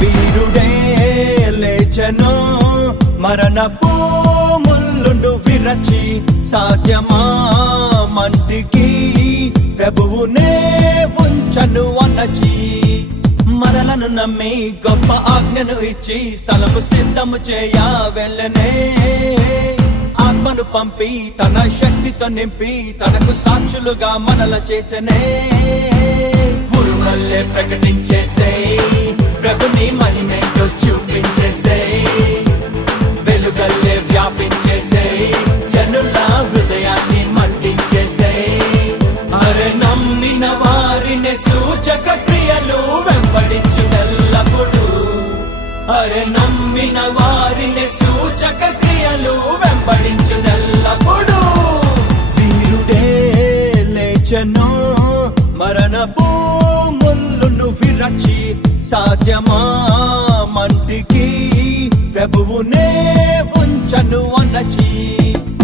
వీరుడే లేచెను మరణపు ముల్లును విరచి సాధ్యమా మంటికి ప్రభువునే ఉంచను అనచి మరలను నమ్మి గొప్ప ఆజ్ఞను ఇచ్చి స్థలము సిద్ధము చేయ వెళ్ళనే ఆత్మను పంపి తన శక్తితో నింపి తనకు సాక్షులుగా మనల చేసనే ఉరుమల్లే ప్రకటించేసే ప్రభుని మహిమేంటో చూపించేసే వెలుగల్లే వ్యాపించేసే జనుల హృదయాన్ని మండించేసే అరే నమ్మిన వారిని సూచక క్రియలు వెంబడించునెల్లప్పుడు అరే నమ్మిన వారిని సూచక క్రియలు వెంబడించునెల్లప్పుడు వీరుడే లేచెను మరణపు ముల్లును విరచి సాధ్యమా మంటికి ప్రభువునే ఉంచను అనచి